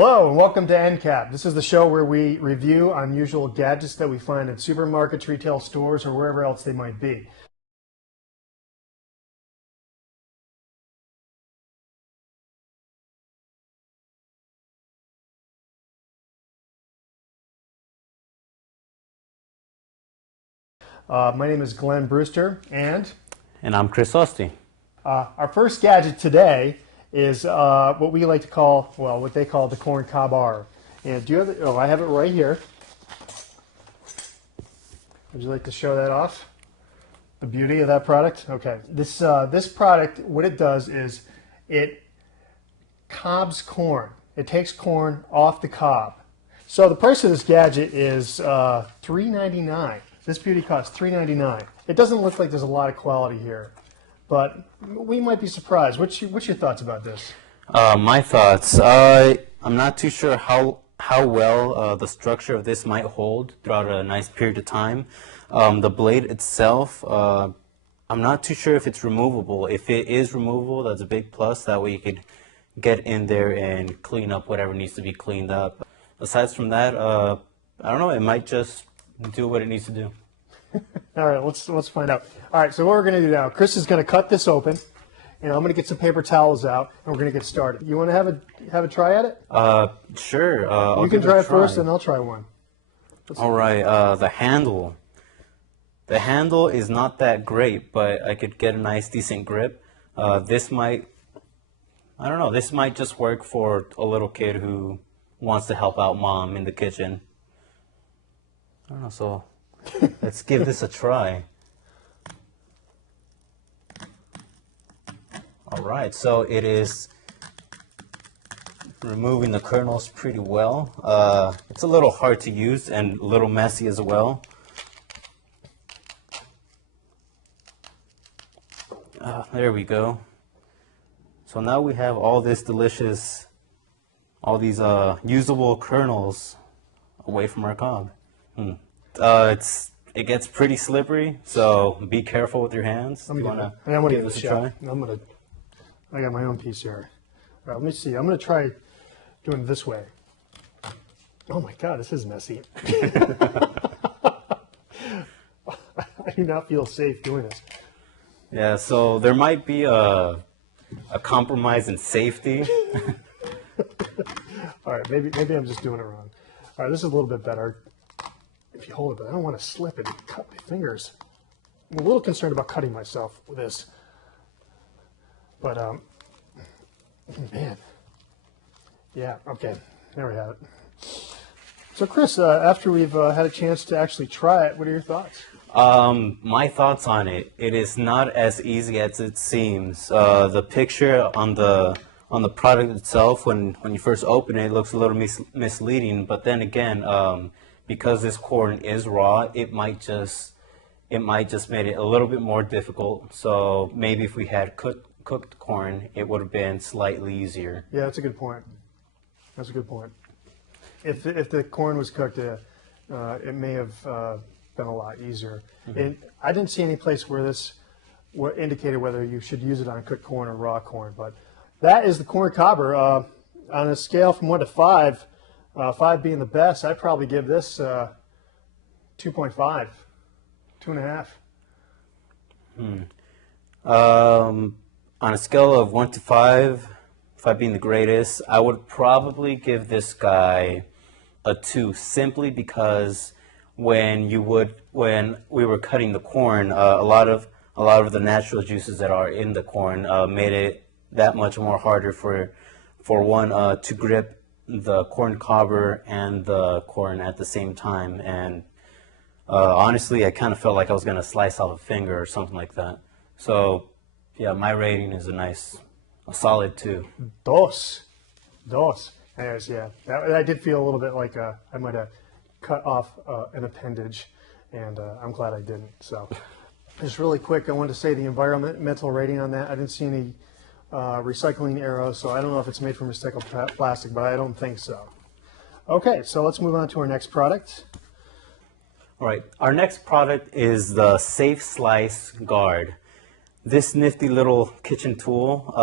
Hello and welcome to NCAP. This is the show where we review unusual gadgets that we find in supermarkets, retail stores, or wherever else they might be. My name is Glenn Brewster, and I'm Chris Oste. Our first gadget today is what we like to call, well, what they call the corn cob R. And do you have it? Oh, I have it right here. Would you like to show that off? The beauty of that product? Okay. This product, what it does is it cobs corn. It takes corn off the cob. So the price of this gadget is $3.99. This beauty costs $3.99. It doesn't look like there's a lot of quality here, but we might be surprised. What's your thoughts about this? My thoughts. I'm not too sure how well the structure of this might hold throughout a nice period of time. The blade itself, I'm not too sure if it's removable. If it is removable, that's a big plus. That way you could get in there and clean up whatever needs to be cleaned up. Aside from that, I don't know. It might just do what it needs to do. All right, let's find out. All right, so what we're going to do now, Chris is going to cut this open, and I'm going to get some paper towels out, and we're going to get started. You want to have a try at it? Sure. You can try it first, and I'll try one. All right. The handle. The handle is not that great, but I could get a nice, decent grip. This might, I don't know, this might just work for a little kid who wants to help out mom in the kitchen. I don't know, so let's give this a try. All right, so it is removing the kernels pretty well. It's a little hard to use and a little messy as well. There we go. So now we have all this delicious, all these usable kernels away from our cob. It gets pretty slippery, so be careful with your hands. I'm going to give this a shot. I got my own piece here. All right, let me see. I'm going to try doing it this way. Oh my God, this is messy. I do not feel safe doing this. Yeah, so there might be a compromise in safety. All right, maybe I'm just doing it wrong. All right, this is a little bit better. If you hold it, but I don't want to slip it and cut my fingers. I'm a little concerned about cutting myself with this. But, man. Yeah, okay. There we have it. So, Chris, after we've had a chance to actually try it, what are your thoughts? My thoughts on it. It is not as easy as it seems. The picture on the product itself, when you first open it, looks a little misleading. But then again, because this corn is raw, it might just made it a little bit more difficult. So maybe if we had cooked corn, it would have been slightly easier. Yeah, that's a good point. That's a good point. If the corn was cooked, it may have been a lot easier. Mm-hmm. And I didn't see any place where this indicated whether you should use it on cooked corn or raw corn. But that is the corn cobber. On a scale from 1 to 5, 5 being the best, I'd probably give this 2.5, 2.5. On a scale of 1 to 5, 5 being the greatest, I would probably give this guy a 2, simply because when we were cutting the corn, a lot of the natural juices that are in the corn made it that much more harder for one to grip the corn cobber and the corn at the same time. And honestly, I kind of felt like I was going to slice off a finger or something like that. So yeah, my rating is a solid 2. Dos. Anyways, yeah, that did feel a little bit like I might have cut off an appendage, and I'm glad I didn't. So just really quick, I wanted to say the environmental rating on that. I didn't see any recycling arrows, so I don't know if it's made from recycled plastic, but I don't think so. Okay, so let's move on to our next product. All right, our next product is the Safe Slice Guard. This nifty little kitchen tool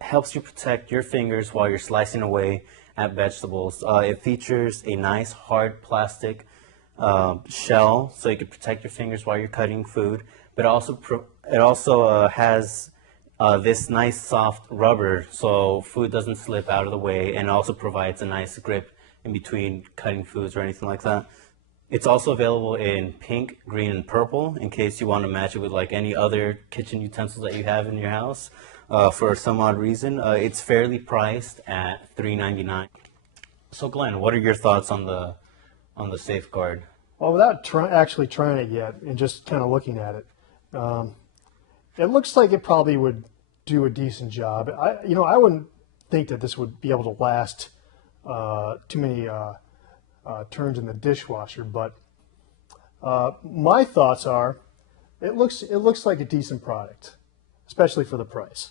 helps you protect your fingers while you're slicing away at vegetables. It features a nice hard plastic shell so you can protect your fingers while you're cutting food, but it also has this nice soft rubber so food doesn't slip out of the way, and also provides a nice grip in between cutting foods or anything like that. It's also available in pink, green, and purple in case you want to match it with like any other kitchen utensils that you have in your house for some odd reason. It's fairly priced at $3.99. So Glenn, what are your thoughts on the Safeguard? Well, without actually trying it yet and just kind of looking at it, it looks like it probably would do a decent job. I wouldn't think that this would be able to last too many turns in the dishwasher, but my thoughts are, it looks like a decent product, especially for the price.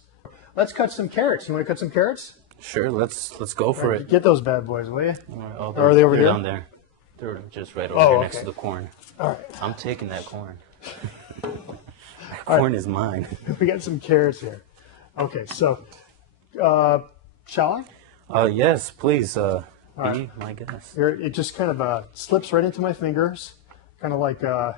Let's cut some carrots. You want to cut some carrots? Sure, let's go for it. Get those bad boys, will you? Oh, Or are they over they're here? down there. They're just right over here next to the corn. All right. I'm taking that corn. That corn is mine. We got some carrots here. Okay, so shall I? Yes, please. Be right. my guest. Here, it just kind of slips right into my fingers, kind of like, God,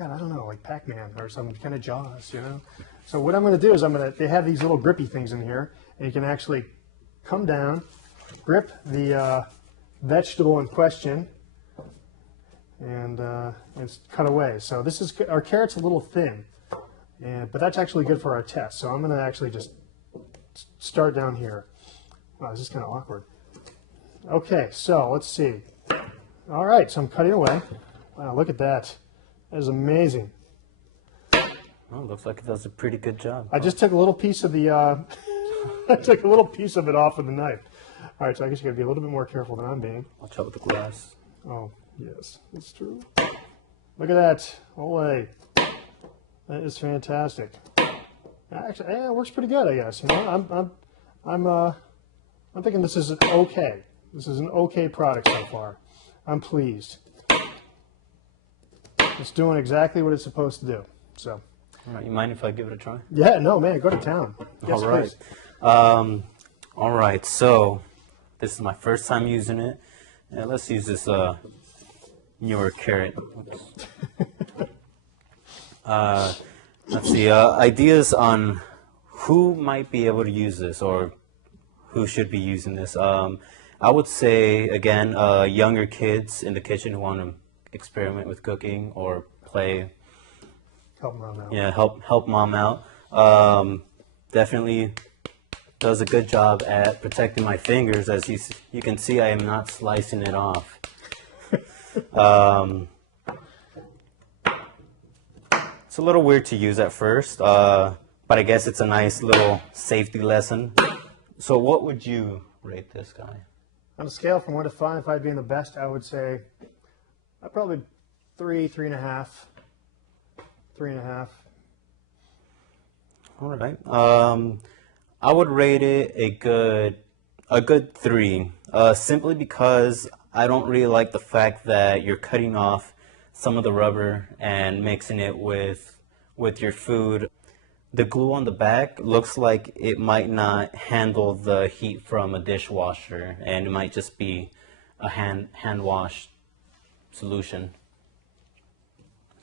I don't know, like Pac-Man or some kind of Jaws, you know? So what I'm going to do is they have these little grippy things in here, and you can actually come down, grip the vegetable in question, and it's cut away. So our carrot's a little thin, but that's actually good for our test. So I'm going to actually just start down here. Wow, this is kind of awkward. Okay, so let's see. All right, so I'm cutting away. Wow, look at that. That is amazing. Oh, looks like it does a pretty good job. I just took a little piece of the, I took a little piece of it off with the knife. All right, so I guess you gotta be a little bit more careful than I'm being. Watch out with the glass. Oh, yes, that's true. Look at that. Ole. That is fantastic. Actually, yeah, it works pretty good, I guess. You know, I'm thinking this is okay. This is an okay product so far. I'm pleased. It's doing exactly what it's supposed to do. So. All right, you mind if I give it a try? Yeah, no, man, go to town. Yes, all right. please. All right, so this is my first time using it. Let's use this newer carrot. Let's see, ideas on who might be able to use this or who should be using this. I would say, again, younger kids in the kitchen who want to experiment with cooking or play. Help mom out. Yeah, help mom out. Definitely does a good job at protecting my fingers. As you can see, I am not slicing it off. It's a little weird to use at first, but I guess it's a nice little safety lesson. So what would you rate this guy? On a scale from 1 to 5, 5 being the best, I would say probably 3, 3.5. 3.5. All right. I would rate it a good 3, simply because I don't really like the fact that you're cutting off some of the rubber and mixing it with your food. The glue on the back looks like it might not handle the heat from a dishwasher, and it might just be a hand wash solution.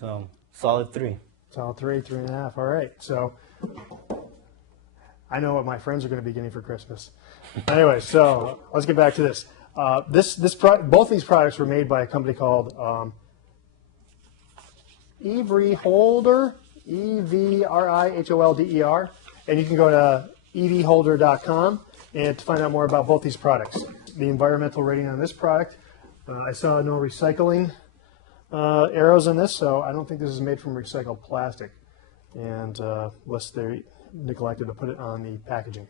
So solid 3. Solid 3, 3.5. All right. So I know what my friends are going to be getting for Christmas. Anyway, so let's get back to this. Both these products were made by a company called Evriholder, Evriholder, and you can go to evholder.com and to find out more about both these products. The environmental rating on this product, I saw no recycling arrows in this, so I don't think this is made from recycled plastic, and unless they neglected to put it on the packaging.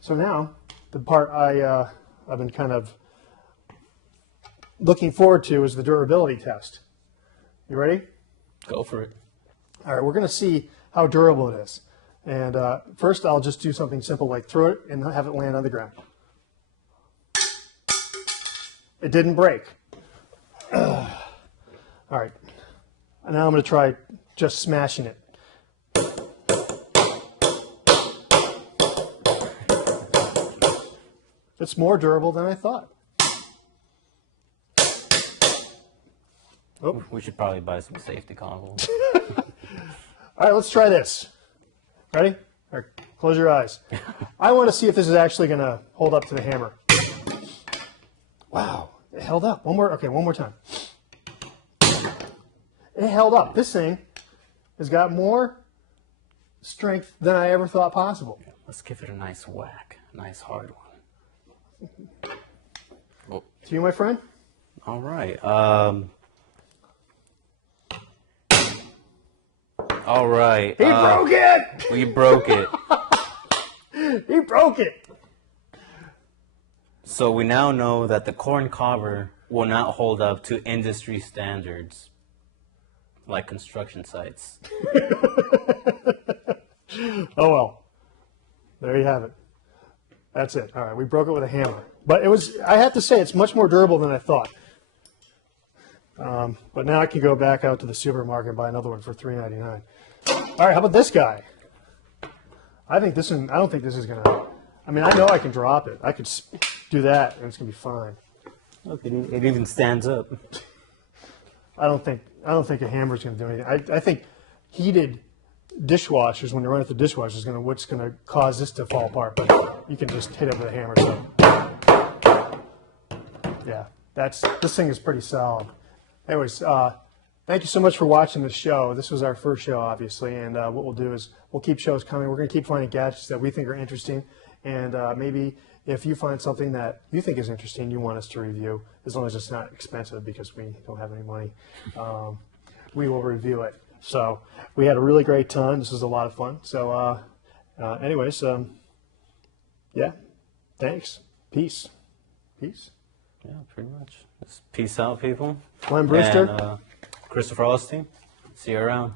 So now, the part I've been kind of looking forward to is the durability test. You ready? Go for it. All right, we're going to see how durable it is. And first, I'll just do something simple like throw it and have it land on the ground. It didn't break. All right, and now I'm going to try just smashing it. It's more durable than I thought. Oh. We should probably buy some safety goggles. All right, let's try this. Ready? All right, close your eyes. I want to see if this is actually going to hold up to the hammer. Wow, it held up. One more time. It held up. This thing has got more strength than I ever thought possible. Let's give it a nice whack. A nice hard one. Oh. To you, my friend. All right. All right. He broke it! We broke it. He broke it! So we now know that the corn cover will not hold up to industry standards, like construction sites. Oh well. There you have it. That's it. All right, we broke it with a hammer. But it was, I have to say, it's much more durable than I thought. But now I can go back out to the supermarket and buy another one for $3.99. All right, how about this guy? I think this one, I don't think this is going to, I mean, I know I can drop it. I could do that and it's going to be fine. Look, it even stands up. I don't think a hammer is going to do anything. I think heated dishwashers, when you run it through the dishwasher, is what's going to cause this to fall apart. But you can just hit it with a hammer. So yeah, this thing is pretty solid. Anyways, thank you so much for watching this show. This was our first show, obviously, and what we'll do is we'll keep shows coming. We're going to keep finding gadgets that we think are interesting, and maybe if you find something that you think is interesting, you want us to review, as long as it's not expensive because we don't have any money, we will review it. So we had a really great time. This was a lot of fun. So anyways, yeah, thanks. Peace. Peace. Yeah, pretty much. Just peace out, people. Glenn Brewster. And Christopher Austin. See you around.